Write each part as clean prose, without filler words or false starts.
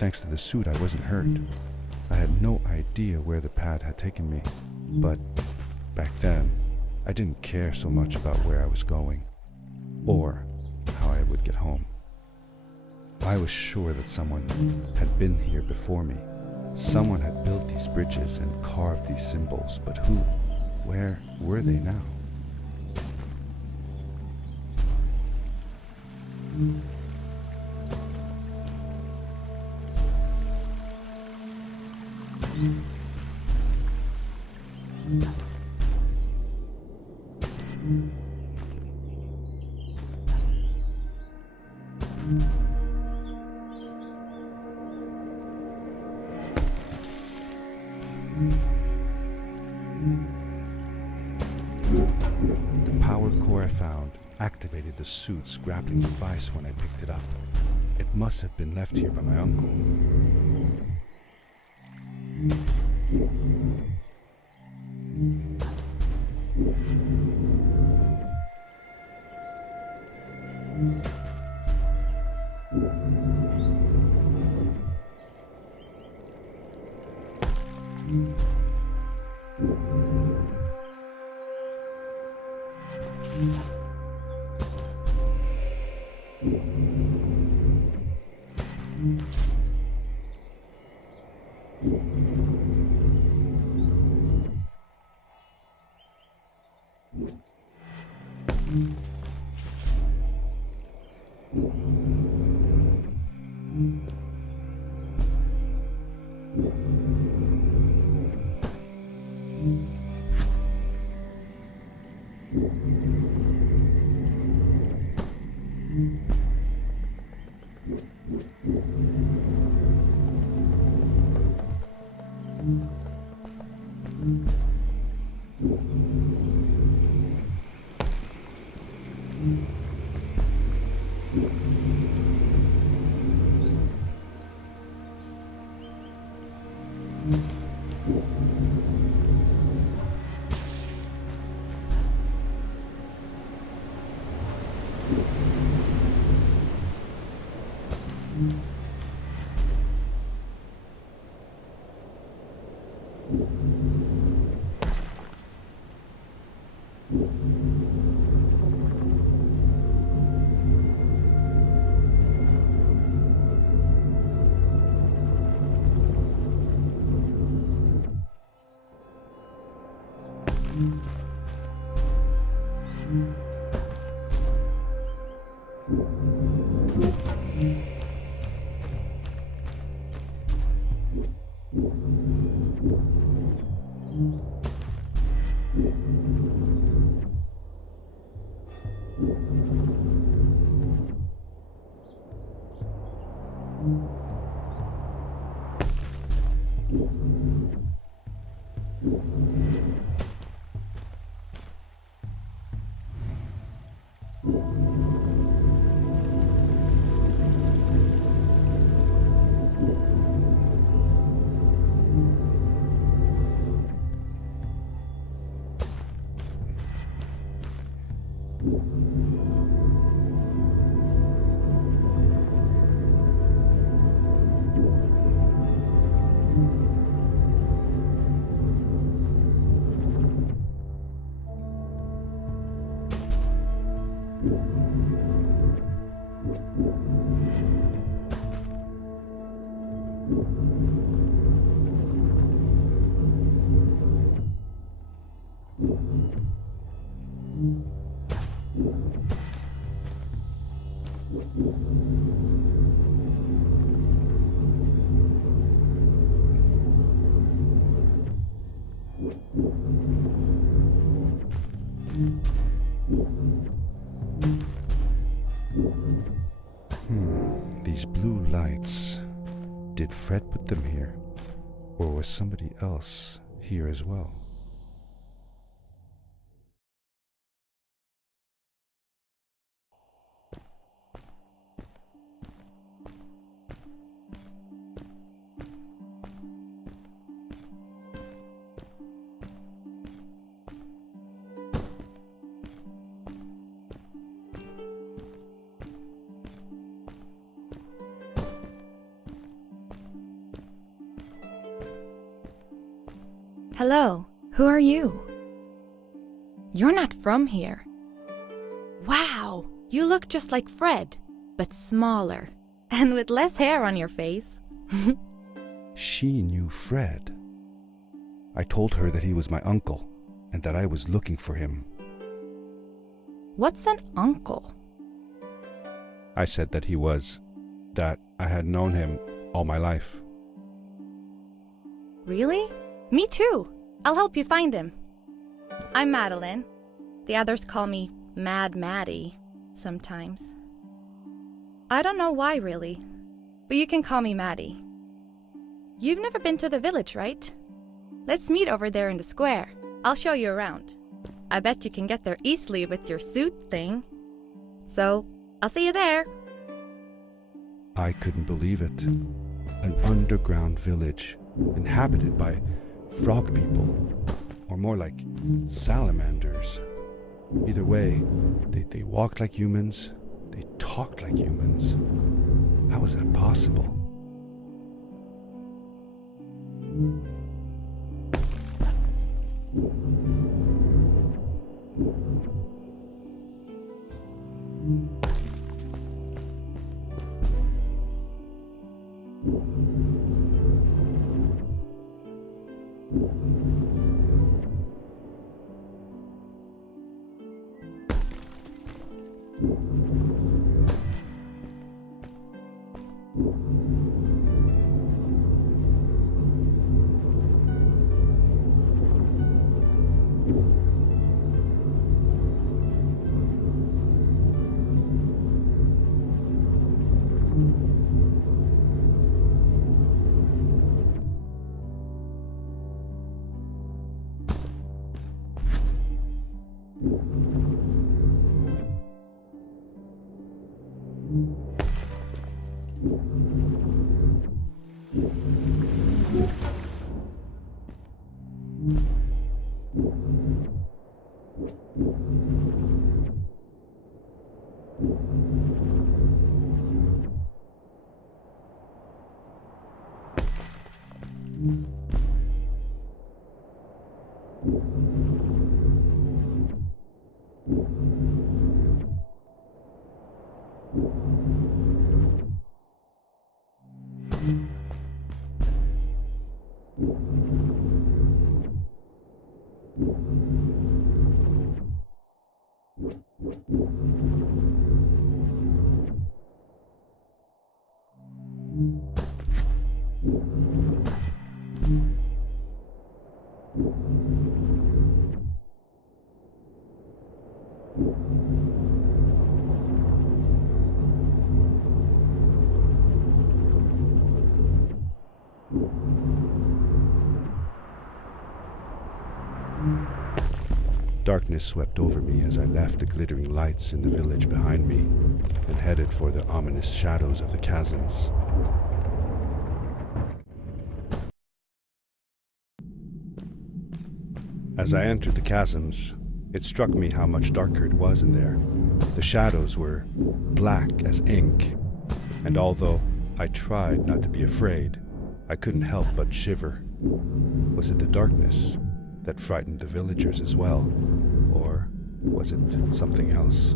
Thanks to the suit, I wasn't hurt. I had no idea where the pad had taken me, but back then, I didn't care so much about where I was going, or how I would get home. I was sure that someone had been here before me. Someone had built these bridges and carved these symbols, but who? Where were they now? The power core I found activated the suit's grappling device when I picked it up. It must have been left here by my uncle. These blue lights. Did Fred put them here? Or was somebody else here as well? Hello, who are you? You're not from here. Wow, you look just like Fred, but smaller, and with less hair on your face. She knew Fred. I told her that he was my uncle, and that I was looking for him. What's an uncle? I said that I had known him all my life. Really? Me too. I'll help you find him. I'm Madeline. The others call me Mad Maddie sometimes. I don't know why really, but you can call me Maddie. You've never been to the village, right? Let's meet over there in the square. I'll show you around. I bet you can get there easily with your suit thing. So, I'll see you there. I couldn't believe it. An underground village inhabited by frog people, or more like salamanders. Either way, they walked like humans, they talked like humans. How is that possible? Darkness swept over me as I left the glittering lights in the village behind me and headed for the ominous shadows of the chasms. As I entered the chasms, it struck me how much darker it was in there. The shadows were black as ink, and although I tried not to be afraid, I couldn't help but shiver. Was it the darkness that frightened the villagers as well, or was it something else?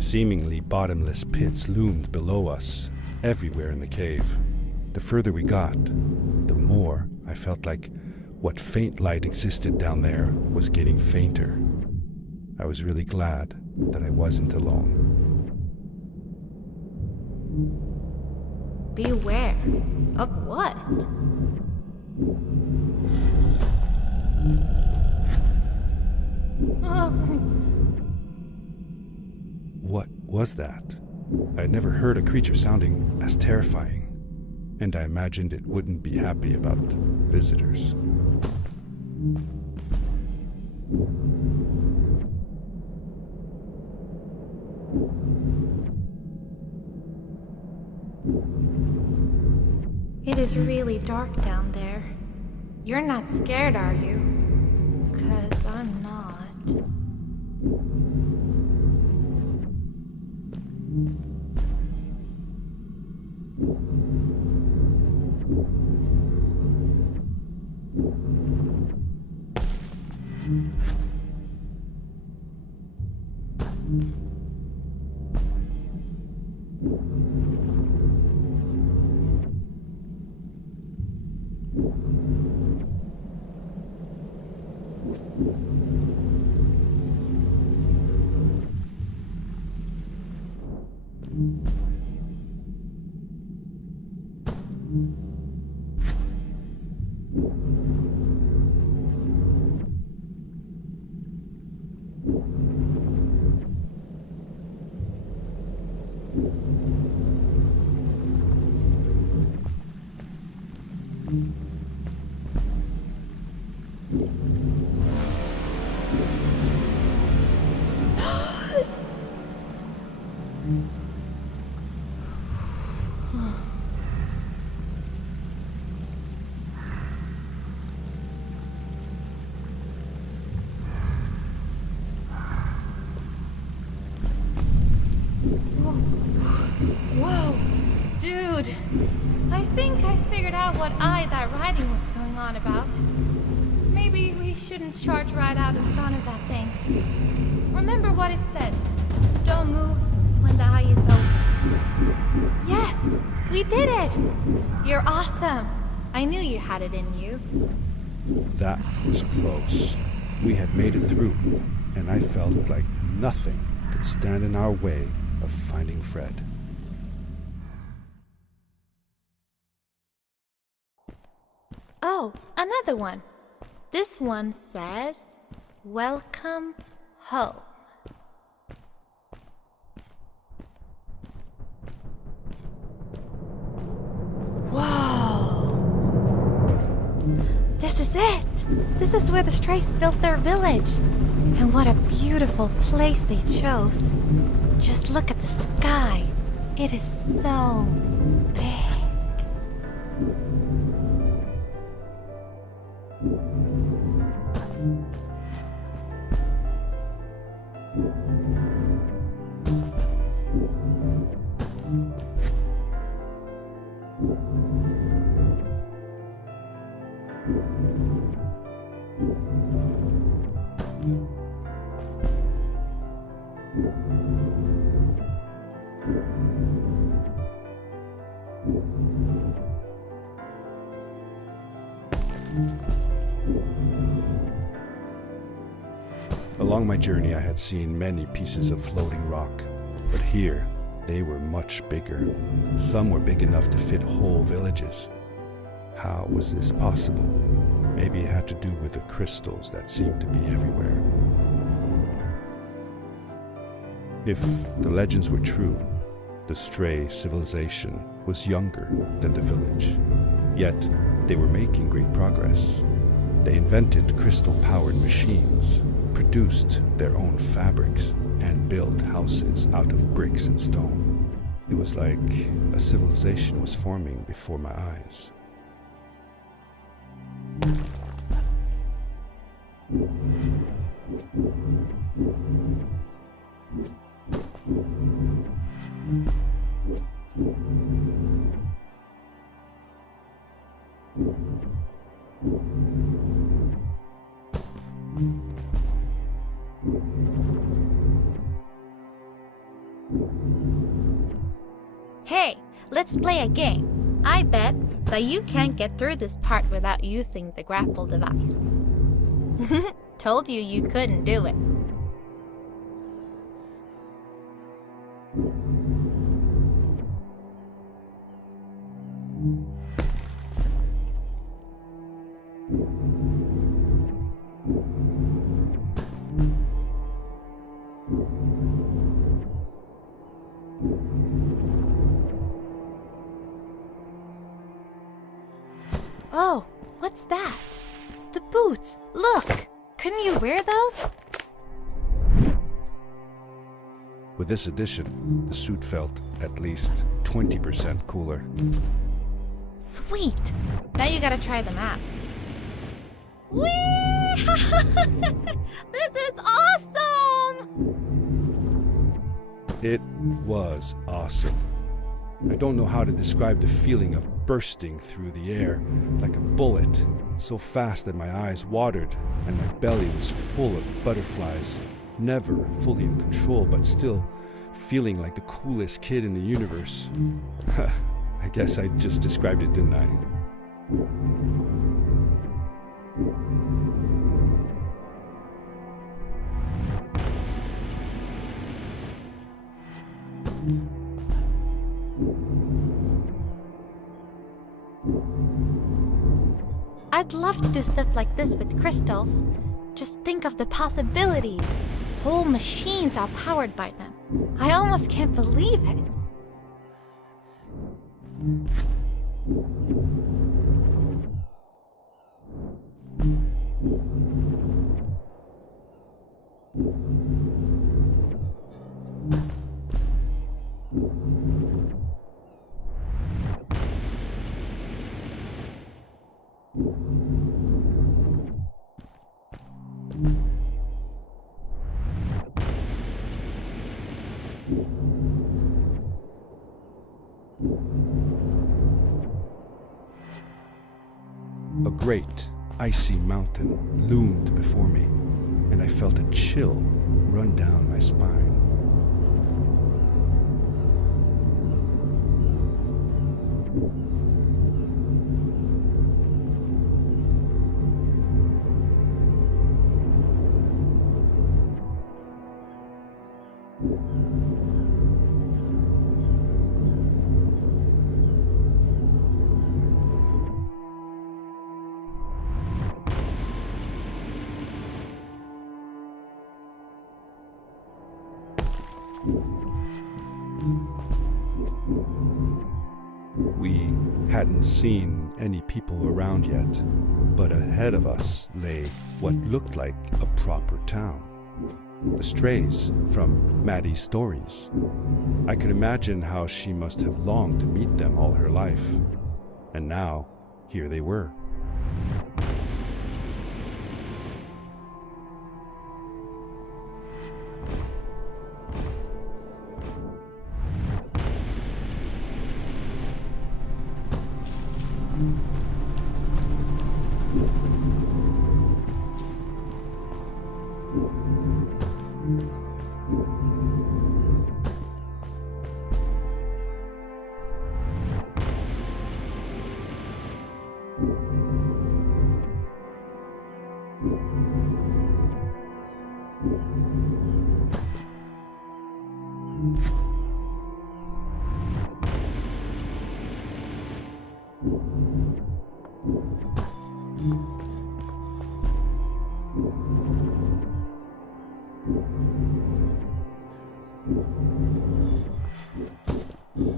Seemingly bottomless pits loomed below us, everywhere in the cave. The further we got, the more I felt like what faint light existed down there was getting fainter. I was really glad that I wasn't alone. Beware of what? was that? I had never heard a creature sounding as terrifying, and I imagined it wouldn't be happy about visitors. It is really dark down there. You're not scared, are you? 'Cause I'm not. Whoa, dude, I think I figured out what that writing was going on about. Maybe we shouldn't charge right out in front of that thing. Remember what it said. Don't move when the eye is open. Yes, we did it! You're awesome. I knew you had it in you. That was close. We had made it through, and I felt like nothing could stand in our way of finding Fred. Oh, another one. This one says, "Welcome home." Whoa! This is it! This is where the Strays built their village. And what a beautiful place they chose. Just look at the sky. It is so big. Along my journey, I had seen many pieces of floating rock, but here they were much bigger. Some were big enough to fit whole villages. How was this possible? Maybe it had to do with the crystals that seemed to be everywhere. If the legends were true, the Stray civilization was younger than the village. Yet, they were making great progress. They invented crystal-powered machines, produced their own fabrics, and built houses out of bricks and stone. It was like a civilization was forming before my eyes. Hey, let's play a game. I bet that you can't get through this part without using the grapple device. Told you you couldn't do it. Look! Couldn't you wear those? With this addition, the suit felt at least 20% cooler. Sweet! Now you gotta try the map. Whee! This is awesome! It was awesome. I don't know how to describe the feeling of bursting through the air like a bullet, so fast that my eyes watered and my belly was full of butterflies. Never fully in control, but still feeling like the coolest kid in the universe. I guess I just described it, didn't I? I'd love to do stuff like this with crystals. Just think of the possibilities. Whole machines are powered by them. I almost can't believe it. A great, icy mountain loomed before me, and I felt a chill run down my spine. We hadn't seen any people around yet, but ahead of us lay what looked like a proper town. The strays from Maddie's stories. I could imagine how she must have longed to meet them all her life. And now, here they were.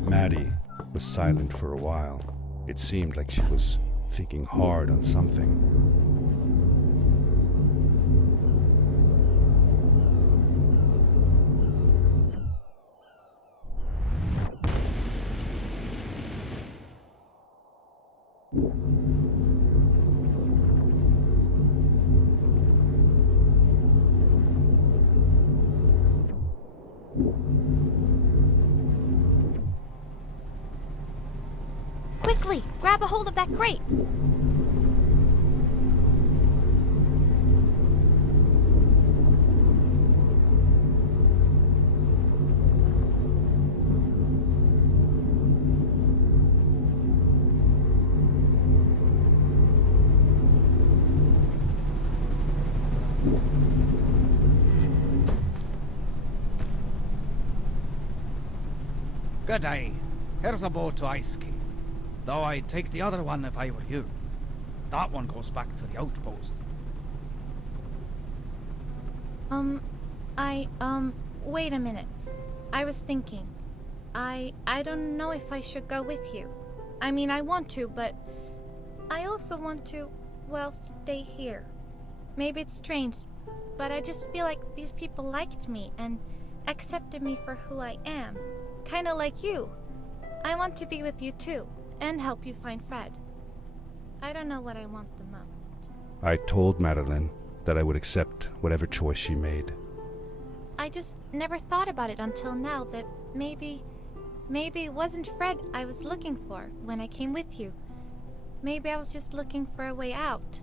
Maddie was silent for a while. It seemed like she was thinking hard on something. Quickly, grab a hold of that crate. Good day. Here's a boat to Ice Cave. Though I'd take the other one if I were you. That one goes back to the outpost. Wait a minute. I was thinking. I don't know if I should go with you. I mean, I want to, but I also want to, well, stay here. Maybe it's strange, but I just feel like these people liked me and accepted me for who I am. Kinda like you. I want to be with you too, and help you find Fred. I don't know what I want the most. I told Madeline that I would accept whatever choice she made. I just never thought about it until now that maybe it wasn't Fred I was looking for when I came with you. Maybe I was just looking for a way out.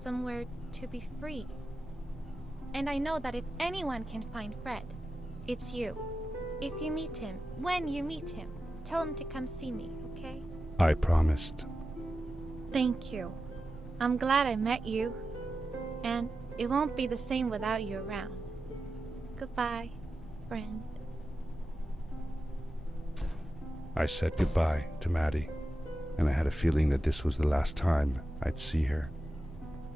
Somewhere to be free. And I know that if anyone can find Fred, it's you. If you meet him, when you meet him, tell him to come see me, okay? I promised. Thank you. I'm glad I met you. And it won't be the same without you around. Goodbye, friend. I said goodbye to Maddie, and I had a feeling that this was the last time I'd see her.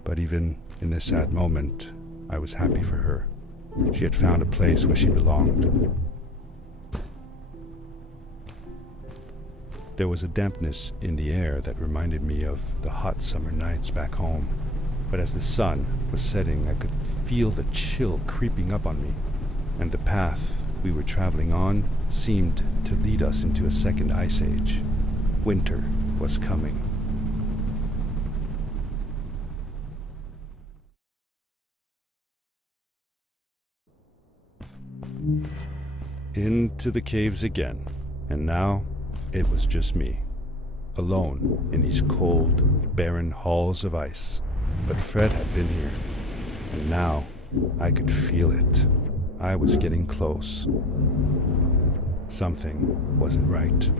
But even in this sad moment, I was happy for her. She had found a place where she belonged. There was a dampness in the air that reminded me of the hot summer nights back home. But as the sun was setting, I could feel the chill creeping up on me, and the path we were traveling on seemed to lead us into a second ice age. Winter was coming. Into the caves again, and now it was just me, alone in these cold, barren halls of ice. But Fred had been here, and now I could feel it. I was getting close. Something wasn't right.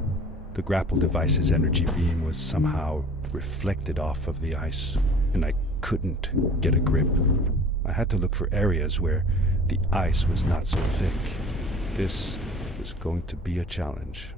The grapple device's energy beam was somehow reflected off of the ice, and I couldn't get a grip. I had to look for areas where the ice was not so thick. This was going to be a challenge.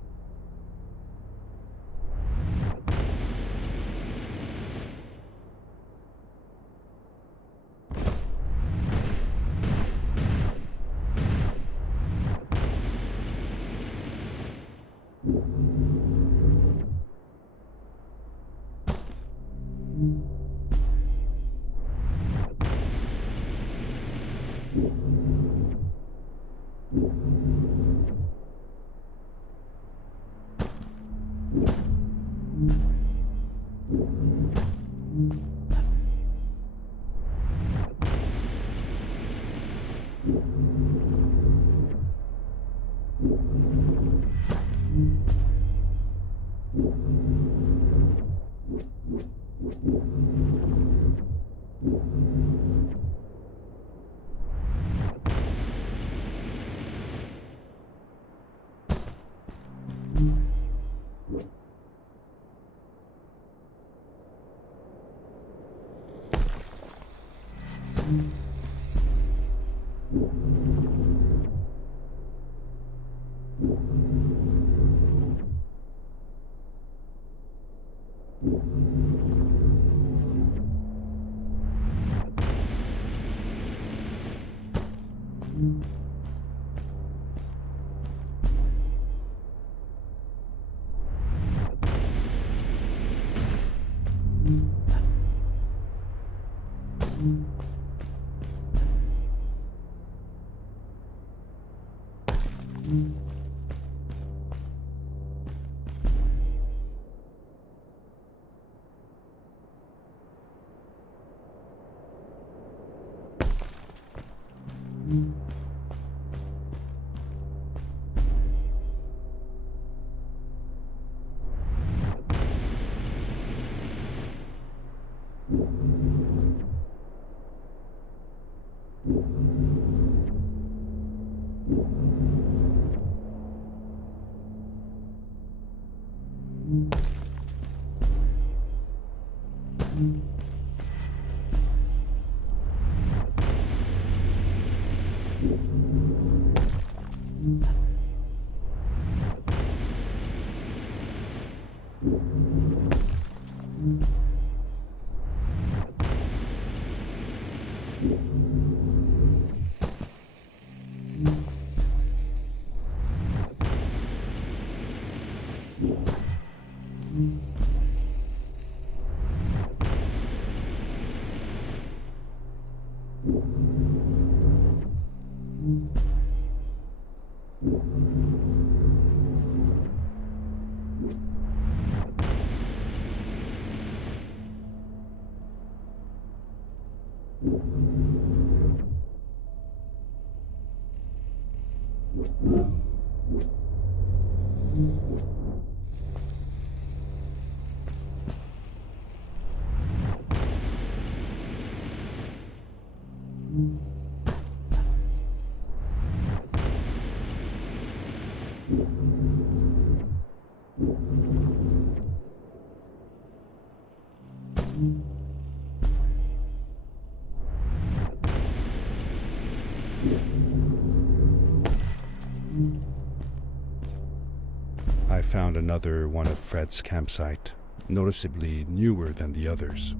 I found another one of Fred's campsite, noticeably newer than the others.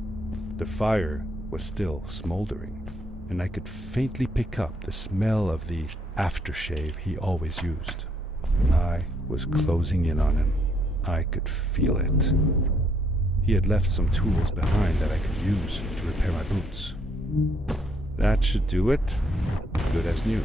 The fire was still smoldering, and I could faintly pick up the smell of the aftershave he always used. I was closing in on him. I could feel it. He had left some tools behind that I could use to repair my boots. That should do it. Good as new.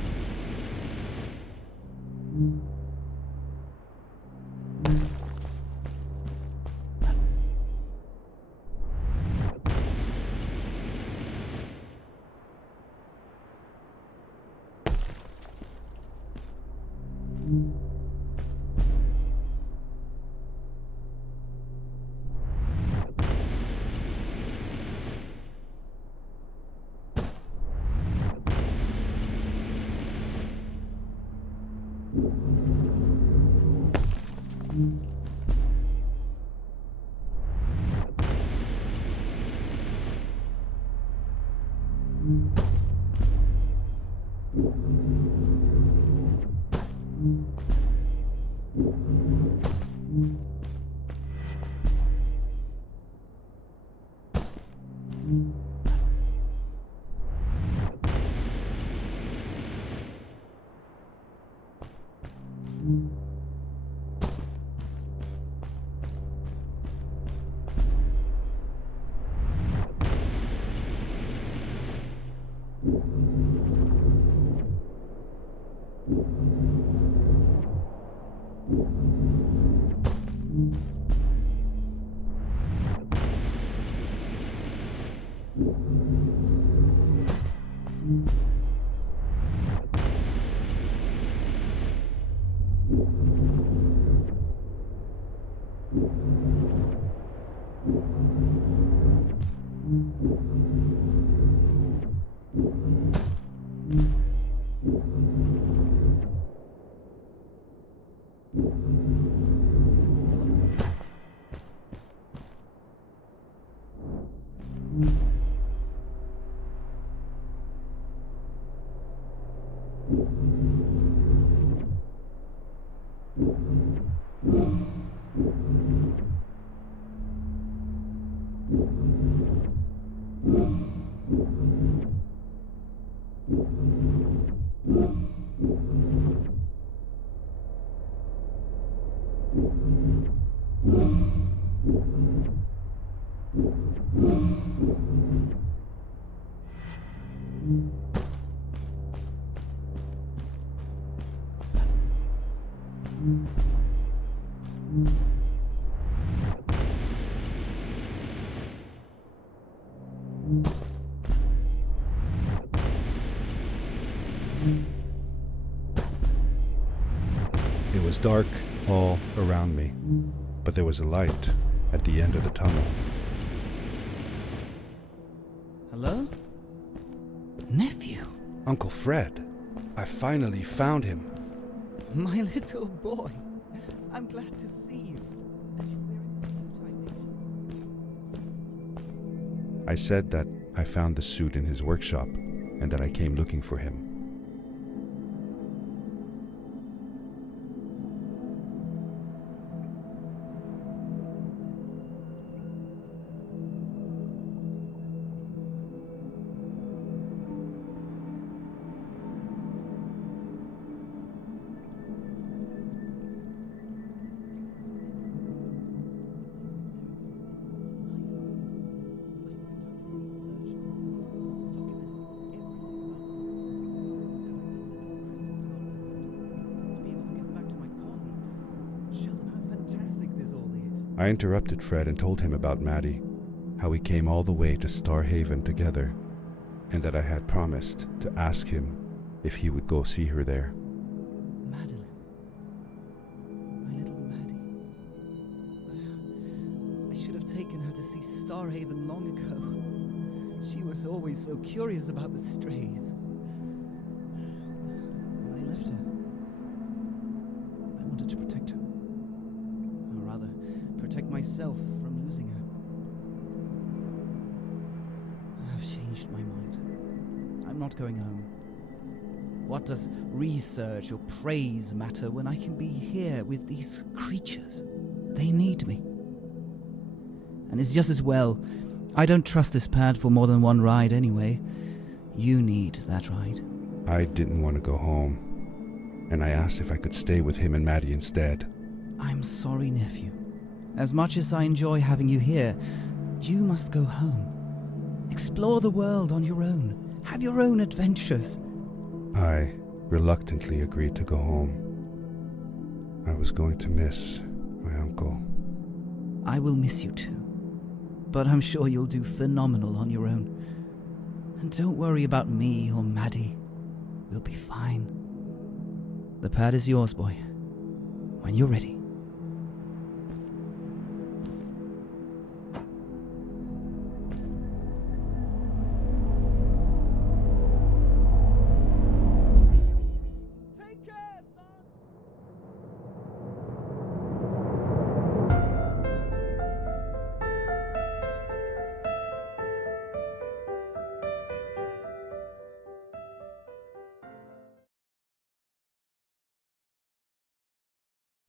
It was dark all around me, but there was a light at the end of the tunnel. Hello? Nephew? Uncle Fred, I finally found him. My little boy. I'm glad to see you. And you're wearing the suit I made. I said that I found the suit in his workshop and that I came looking for him. I interrupted Fred and told him about Maddie, how we came all the way to Starhaven together, and that I had promised to ask him if he would go see her there. Madeline. My little Maddie. I should have taken her to see Starhaven long ago. She was always so curious about the strays. When I left her, I wanted to protect her. Or rather, protect myself from losing her. I have changed my mind. I'm not going home. What does research or praise matter when I can be here with these creatures? They need me. And it's just as well. I don't trust this pad for more than one ride anyway. You need that ride. I didn't want to go home, and I asked if I could stay with him and Maddie instead. I'm sorry, nephew. As much as I enjoy having you here, you must go home. Explore the world on your own. Have your own adventures. I reluctantly agreed to go home. I was going to miss my uncle. I will miss you too. But I'm sure you'll do phenomenal on your own. And don't worry about me or Maddie. We'll be fine. The pad is yours, boy. When you're ready. Take care, son!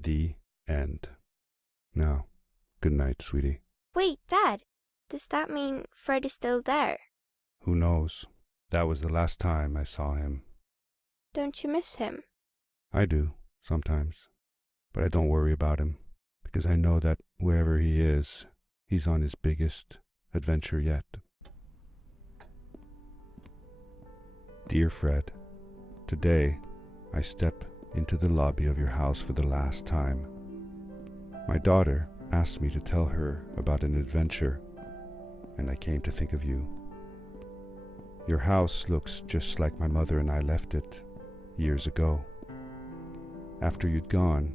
The end. Now, good night, sweetie. Wait, Dad. Does that mean Fred is still there? Who knows? That was the last time I saw him. Don't you miss him? I do, sometimes. But I don't worry about him, because I know that wherever he is, he's on his biggest adventure yet. Dear Fred, today I step into the lobby of your house for the last time. My daughter asked me to tell her about an adventure, and I came to think of you. Your house looks just like my mother and I left it years ago. After you'd gone,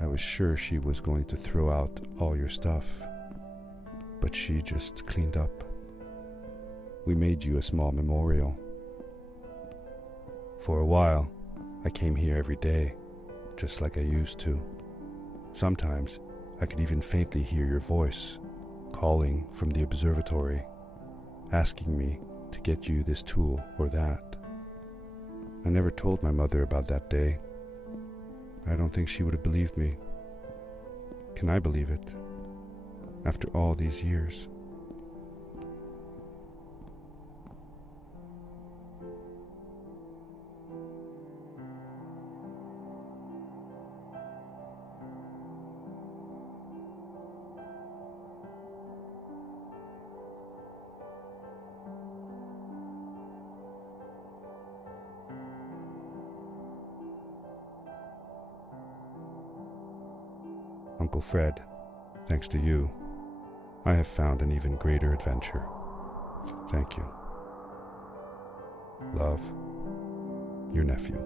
I was sure she was going to throw out all your stuff, but she just cleaned up. We made you a small memorial. For a while, I came here every day, just like I used to. Sometimes I could even faintly hear your voice, calling from the observatory, asking me to get you this tool or that. I never told my mother about that day. I don't think she would have believed me. Can I believe it? After all these years. Uncle Fred, thanks to you, I have found an even greater adventure. Thank you. Love, your nephew.